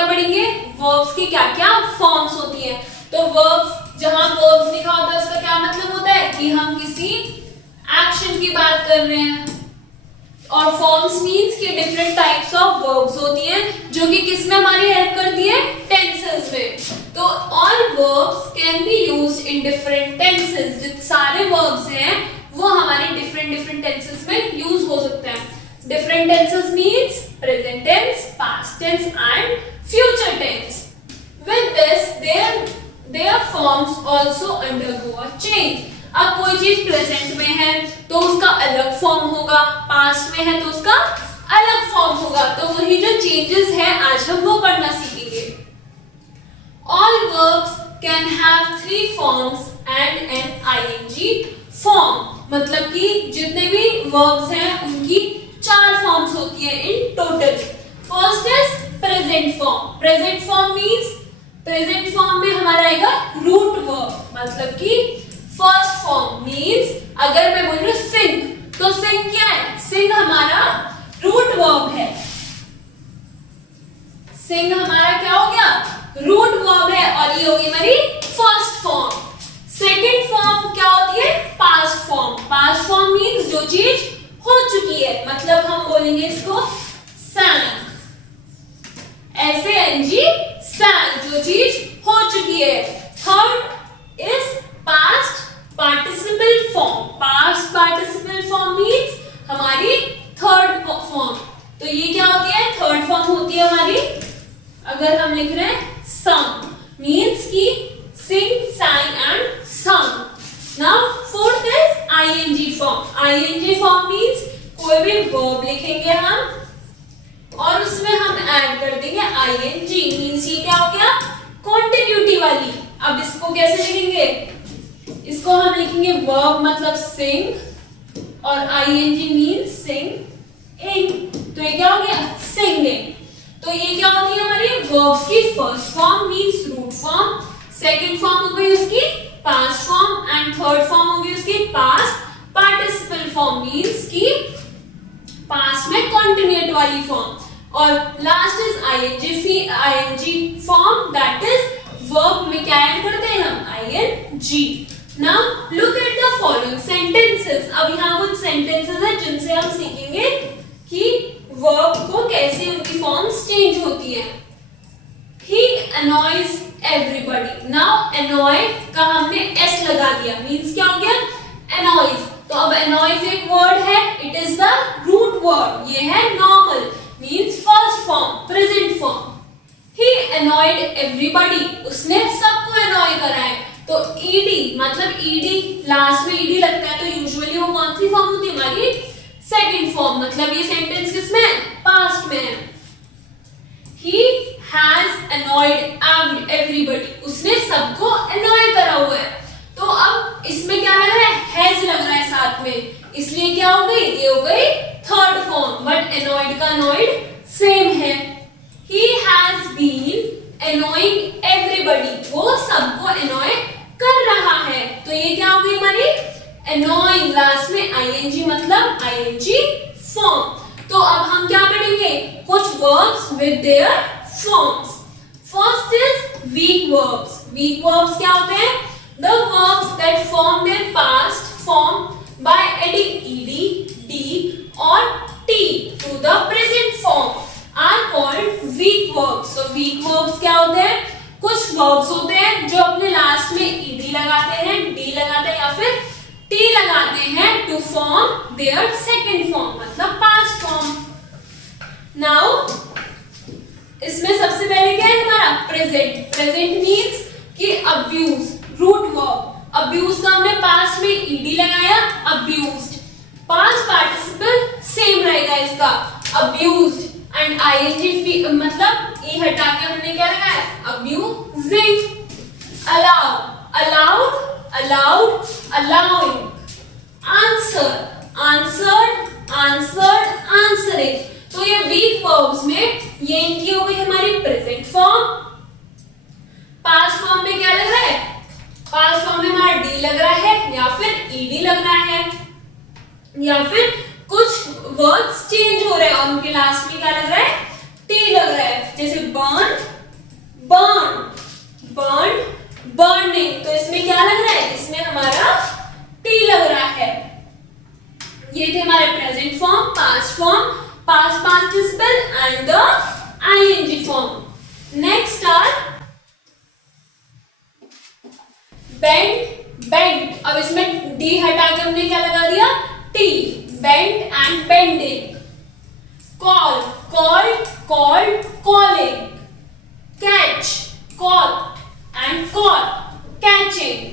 क्या पढ़ेंगे, वर्ब्स की क्या क्या फॉर्म्स होती है। तो वर्ब्स, जहां वर्ब्स लिखा होता है उसका क्या मतलब होता है कि हम किसी एक्शन की बात कर रहे हैं। और फॉर्म्स मींस कि डिफरेंट टाइप्स ऑफ वर्ब्स होती हैं जो कि किस में हमारी हेल्प करती है, टेंसेस में। तो all verbs can be used in different tenses. जितने सारे वर्ब्स हैं वो हमारे डिफरेंट टेंसेस में यूज हो सकते हैं। Different tenses means present tense, past tense and future tense. With this their forms also undergo a change. अब कोई चीज प्रेजेंट में है तो उसका अलग फॉर्म होगा, पास्ट में है तो उसका अलग फॉर्म होगा। तो वही जो चेंजेस है आज हम वो पढ़ना सीखेंगे। All verbs can have 3 forms and an ing form. मतलब कि जितने भी verbs हैं उनकी 4 फॉर्म्स होती है in total. First is present form. Present form means present form में हमारा आएगा रूट वर्ब, मतलब कि फर्स्ट फॉर्म मींस अगर मैं बोल रही हूं सिंग, तो सिंग क्या है, सिंग हमारा रूट वर्ब है। सिंग हमारा क्या हो गया, रूट वर्ब है, और ये होगी हमारी फर्स्ट फॉर्म। सेकंड फॉर्म क्या होती है, past form. Past form means जो चीज हो चुकी है, मतलब हम बोलेंगे इसको sang, एसएएनजी sang, जो चीज हो चुकी है। Third is past participle form. Past participle form means हमारी थर्ड फॉर्म। तो ये क्या होती है, थर्ड फॉर्म होती है हमारी। अगर हम लिख रहे हैं sung मींस की sing, sang and sung. Now fourth is ing form. ing form means कोई भी verb लिखेंगे हम और उसमें हम ऐड कर देंगे ing, मींस ये क्या हो गया, कॉन्टिन्यूटी वाली। अब इसको कैसे लिखेंगे, इसको हम लिखेंगे verb मतलब sing और ing मींस singing। तो ये क्या हो गया, singing। तो ये क्या होती है हमारी verbs की first form means root form, second form हो गई उसकी past form and third form हो गई उसकी पास्ट पार्टिसिपल फॉर्म मींस की पास्ट में कॉन्टिन्यूट वाली फॉर्म। और लास्ट इज ing फॉर्म, दैट इज वर्ब में क्या ऐड करते हैं हम, ing। Now look at the following sentences. अब यहाँ कुछ सेंटेंसेस है जिनसे हम सीखेंगे कि वर्ब को कैसे उनकी फॉर्म्स चेंज होती है। He annoys everybody. Now annoy का हमने s लगा दिया, मींस क्या हो गया, annoys। तो अब annoys एक वर्ड है, it is the root word, ये है normal means first form, present form. He annoyed everybody, उसने सबको annoy करा है। तो ed मतलब ed, लास्ट में ed लगता है तो यूजुअली वो कौन सी फॉर्म होती है हमारी, सेकंड फॉर्म। मतलब ये सेंटेंस किसमें है, पास्ट में है। He has annoyed everybody, उसने सबको annoy करा हुआ है। तो अब इसमें क्या लग रहा है, has लग रहा है साथ में, इसलिए क्या हो गई, ये हो गई थर्ड फॉर्म, बट annoyed का annoyed सेम है। He has been annoying everybody, वो सबको annoy कर रहा है। तो ये क्या हो गई हमारी annoying, लास्ट में ing मतलब ing फॉर्म। तो अब हम क्या पढ़ेंगे, कुछ verbs with their forms. First is weak verbs. Weak verbs क्या होते हैं, the verbs that form their past form by adding ed, d or t to the present form are called weak verbs. So weak verbs क्या होते हैं, कुछ verbs होते हैं जो अपने लास्ट में ed लगाते हैं, d लगाते हैं या फिर t लगाते हैं to form their second form मतलब past form. Now इसमें सबसे पहले क्या है हमारा प्रेजेंट। प्रेजेंट मींस कि अब्यूज, रूट वर्ब। अब्यूज का हमने पास्ट में ed लगाया, अब्यूज्ड। पास्ट पार्टिसिपल सेम रहेगा इसका, अब्यूज्ड एंड ing मतलब e हटा के हमने क्या लगाया, abusing. Allow, allowed, allowed, allowing. Answer, answered, answered, answering. तो ये वीक वर्ब्स में ये इनकी हो गई हमारी प्रेजेंट फॉर्म। पास्ट फॉर्म में क्या लग रहा है, पास्ट फॉर्म में हमारा डी लग रहा है या फिर ईडी लग रहा है या फिर कुछ वर्ड्स चेंज हो रहे हैं और उनके लास्ट में क्या लग रहा है, टी लग रहा है। जैसे बर्न, बर्निंग, तो इसमें क्या लग रहा है, इसमें हमारा टी लग रहा है। ये थे हमारे present form, past form, past participle and the ING form. Next are bend, bend. अब इसमें डी हटा के हमने क्या लगा दिया, T, bend and bending. Call, called, called, calling. Catch, caught and caught, catching.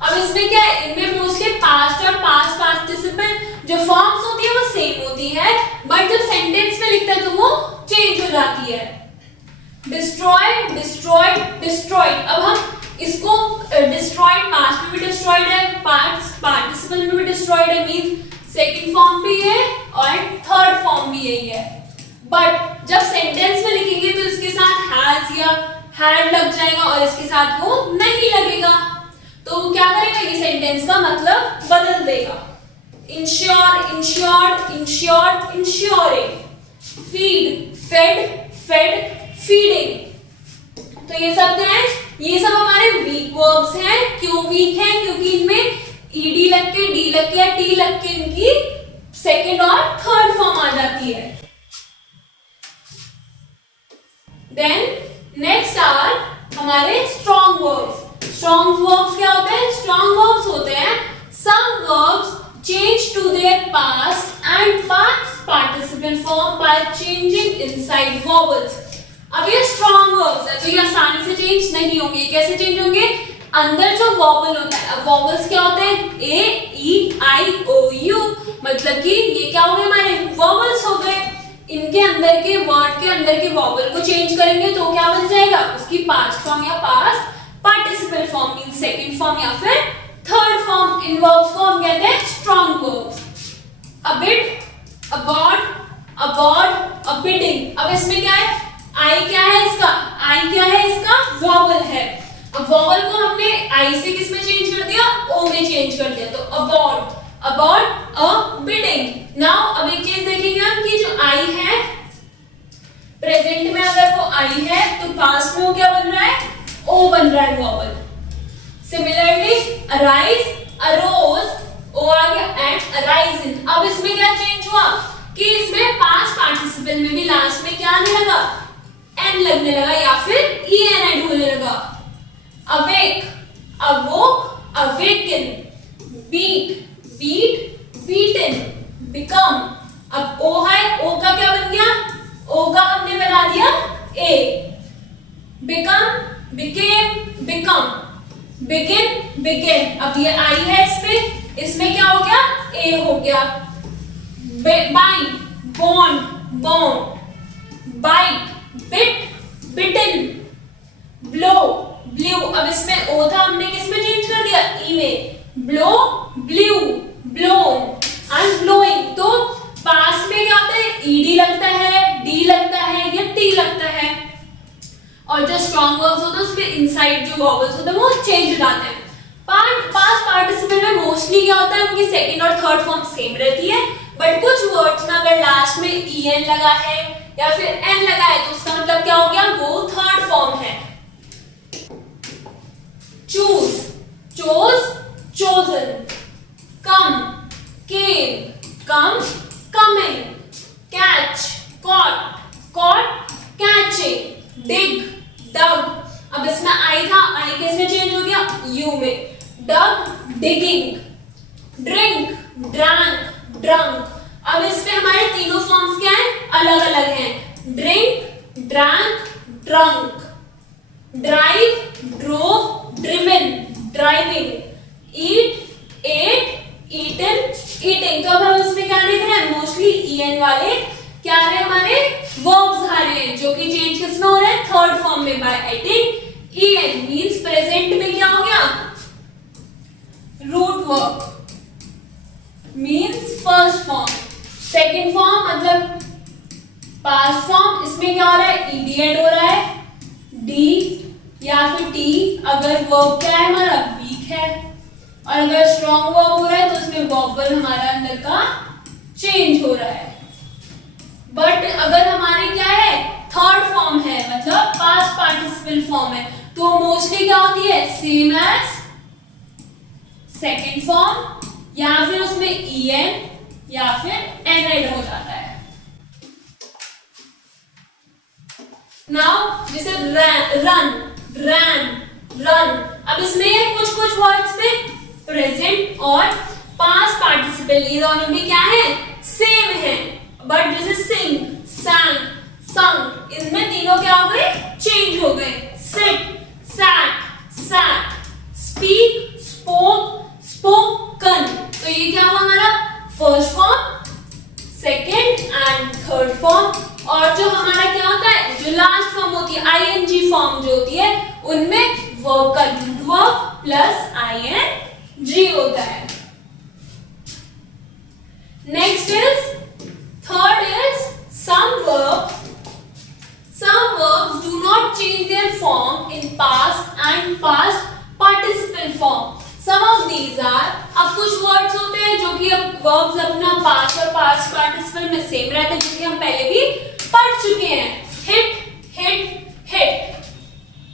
अब इसमें क्या है, इनमें मोस्टली पास्ट और पास्ट पार्टिसिपल जो फॉर्म्स होती है वो सेम होती है, बट जब सेंटेंस में लिखते हैं तो वो चेंज हो जाती है। Destroy, destroyed, destroyed. अब हम इसको डिस्ट्रॉयड पास्ट में भी डिस्ट्रॉयड है, पास्ट पार्टिसिपल में भी डिस्ट्रॉयड है, मींस सेकंड फॉर्म भी है और थर्ड फॉर्म भी यही है। बट जब सेंटेंस में लिखेंगे तो इसके साथ हैज या हैड लग जाएगा और इसके साथ वो नहीं लगेगा, तो वो क्या करेगा, ये सेंटेंस का मतलब बदल देगा। Insure, insured, insured, insuring. Feed, fed, fed, feeding. तो ये सब क्या है, ये सब हमारे वीक वर्ब्स हैं। क्यों वीक हैं, क्योंकि इनमें ईडी लग के, डी लग के या टी लग के इनकी सेकंड और थर्ड फॉर्म आ जाती है। देन नेक्स्ट आर हमारे स्ट्रॉन्ग वर्ब्स। स्ट्रॉन्ग वर्ब्स क्या होते हैं, स्ट्रॉन्ग वर्ब्स होते हैं some verbs change to their past and past participle form by changing inside vowels. अब ये स्ट्रॉन्ग वर्ब्स है तो ये आसानी से चेंज नहीं होंगे। कैसे चेंज होंगे, अंदर जो वॉवल होता है, अब वॉवल्स क्या होते हैं, ए, ई, आई, ओ, यू, मतलब कि ये क्या हो गए, हमारे वॉवल्स हो गए। इनके अंदर के वर्ड के अंदर के वॉवल को चेंज करेंगे तो क्या बन जाएगा, उसकी पास्ट फॉर्म या past participle form means second form या फिर थर्ड फॉर्म। इन वर्ब्स को हम कहते हैं स्ट्रॉन्ग वर्ब्स। अबिट, अबॉर्ड, अबॉर्ड, अबिडिंग। अब इसमें क्या है, आई क्या है इसका, आई क्या है इसका, वॉवल है। अब वॉवल को हमने आई से किस में चेंज कर दिया, ओ में चेंज कर दिया, तो अबॉर्ड, अबॉर्ड, अबिडिंग। नाउ अब एक चीज देखेंगे हम कि जो आई है प्रेजेंट में अगर वो आई है तो पास्ट में वो क्या बन रहा है, ओ बन रहा है वॉवल। सिमिलरली अराइज, अरोज, ओ आ गया एंड अराइजिंग। अब इसमें क्या चेंज हुआ कि इसमें पास्ट पार्टिसिपल में भी लास्ट में क्या आने लगा, एन लगने लगा या फिर ई एन ऐड होने लगा। Awake, awoke, awaken. Beat, beat, beaten. Become, अब ओ है, ओ का क्या बन गया, ओ का हमने बना दिया A. Become, became, become. Begin, begin. अब ये आई है इसमें क्या हो गया, ए हो गया। Bind, bond, bond. Bite, bit, bitten. Blow, blew. अब इसमें ओ था, हमने किस में चेंज कर दिया, ई में। Blow, blue, blown and blowing. तो पास में क्या होता है, ईडी लगता है, डी लगता है या टी लगता है। और जो स्ट्रॉन्ग वर्ब्स होते हैं उसमें इनसाइड जो वॉवल्स होते हैं वो चेंज हो जाते हैं। पास्ट पार्टिसिपल में मोस्टली क्या होता है, उनकी सेकंड और थर्ड फॉर्म सेम रहती है, बट कुछ वर्ड्स में अगर लास्ट में ई एन लगा है या फिर एन लगा है तो उसका मतलब क्या हो गया, वो थर्ड फॉर्म है। Choose, chose, chosen. Come, came, come, coming. Catch, caught, caught, catching. Dig, dug. अब इसमें आई था, आई किसमें चेंज हो गया, यू में। डग, डिगिंग। Drink, drank, drunk. अब इसमें हमारे तीनों फॉर्म्स क्या हैं, अलग अलग हैं। Drink, drank, drunk. Drive, drove, driven, driving. Eat, ate, eaten, eating. तो अब हम इसमें क्या देख रहे हैं, मोस्टली ई एन वाले क्या आ रहे हैं, हमारे वर्ब्स आ रहे हैं जो कि चेंज किसमें हो रहे हैं, थर्ड फॉर्म में by adding E N. Means present में क्या हो गया, root verb means first form. Second form मतलब पास्ट फॉर्म, इसमें क्या हो रहा है, ईडी एड हो रहा है, डी या फिर टी अगर वर्ब क्या है हमारा, वीक है, और अगर स्ट्रॉन्ग वर्ब हो रहा है तो उसमें वॉवल हमारा अंदर का चेंज हो रहा है। बट अगर हमारे क्या है, थर्ड फॉर्म है मतलब पास्ट पार्टिसिपल फॉर्म है, तो तो मोस्टली क्या होती है, सेम एज सेकेंड फॉर्म, या फिर उसमें en या फिर n ऐड हो जाता है। नाउ जैसे रन, रैन, रन, अब इसमें कुछ कुछ वर्ड्स में प्रेजेंट और पास्ट पार्टिसिपल ये दोनों भी क्या है, सेम है, बट जैसे सिंग, sang, sung, इनमें तीनों क्या हो गए, चेंज हो गए। sit, sat, sat, speak, spoke, spoken, तो ये क्या हुआ हमारा first form, second and third form. और जो हमारा क्या होता है, जो लास्ट फॉर्म होती है ing फॉर्म जो होती है, उनमें वर्ब का रूट वर्ब प्लस ing होता है। Next is third is some verbs do not change their form in past and past participle form. Some of these are, अब कुछ वर्ड्स होते हैं जो कि अब वर्ब्स अपना पास्ट और पास्ट पार्टिसिपल में सेम रहते हैं, जो कि हम पहले भी पढ़ चुके हैं। Hit, hit, hit,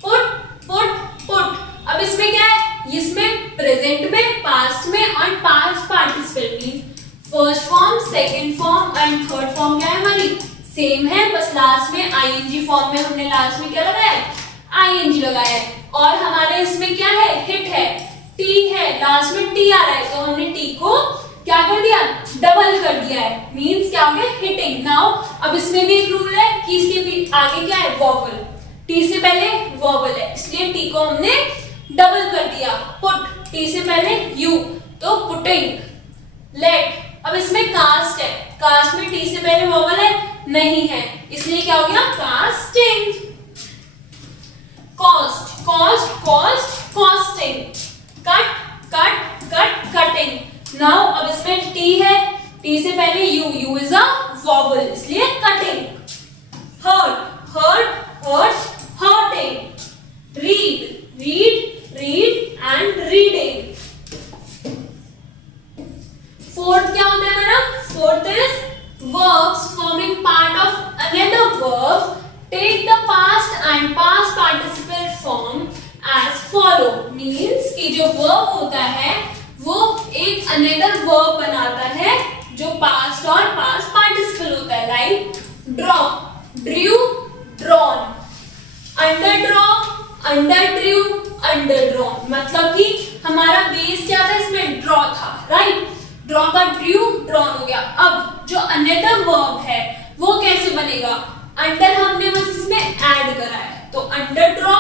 put, put, put. अब इसमें क्या है, इसमें प्रेजेंट में, पास्ट में और past participle mean first form, second form and third form क्या है हमारी सेम है, बस लास्ट में ing फॉर्म में हमने लास्ट में क्या लगाया है, ing लगाया है। और हमारे इसमें क्या है, हिट है, t है, लास्ट में t आ रहा है, तो हमने t को क्या कर दिया, डबल कर दिया है, मींस क्या हो गया, हिटिंग। नाउ अब इसमें भी एक रूल है कि इसके आगे क्या है, वोवल, t से पहले वोवल है, इसलिए t को हमने डबल कर दिया। पुट, t से पहले u, तो पुटिंग। लेट, अब इसमें कास्ट है, कास्ट में t से पहले वोवल है, नहीं है, इसलिए क्या हो गया, casting. Cost, cost, cost, costing. Cut, cut, cut, cutting. Now अब इसमें t है, t से पहले u, u is a vowel, इसलिए cutting. Hurt, hurt, hurt, hurting. Read, read, read and reading. Fourth क्या होता है हमारा, fourth is verbs forming part of another verb take the past and past participle form as follow, means कि जो verb होता है वो एक another verb बनाता है जो past और past participle होता है, like draw, drew, drawn, underdraw, underdrew, underdrawn। मतलब कि हमारा बेस क्या था, इसमें draw था, right? ड्रॉ का ड्रू, ड्रॉन हो गया। अब जो अनदर वर्ब है वो कैसे बनेगा, अंडर हमने बस इसमें ऐड करा है, तो under draw,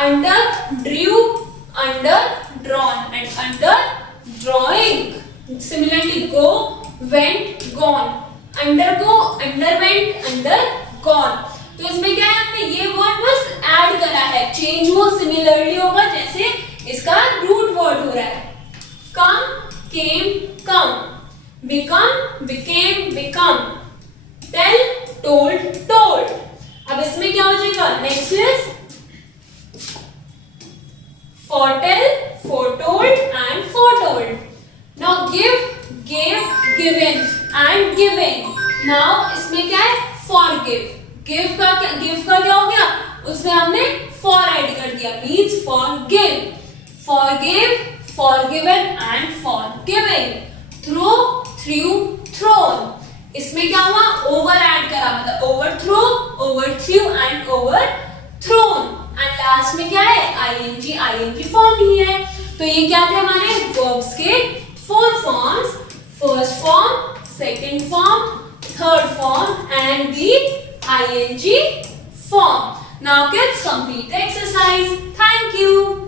under Drew, under drawn and under drawing. Similarly go, went, gone, under go, under went, under gone. तो इसमें क्या है, हमने ये वर्ड बस ऐड करा है, चेंज वो सिमिलरली होगा जैसे इसका रूट वर्ड हो रहा है। कम, came, come, become, became, become, tell, told, told। अब इसमें क्या हो जाएगा, next is foretell, foretold and foretold। now give, gave, given and giving। now इसमें क्या है, forgive, give का क्या हो गया, उसमें हमने for ऐड कर दिया, means forgive, forgive, forgiven and forgiving। throw, threw, thrown, इसमें क्या हुआ, ओवर ऐड करा, मतलब overthrow, overthrew and overthrown. And last में क्या है, ing फॉर्म ही है। तो ये क्या थे हमारे वर्ब्स के four forms, first form, second form, third form and the ing form। Now kids, complete the exercise. Thank you.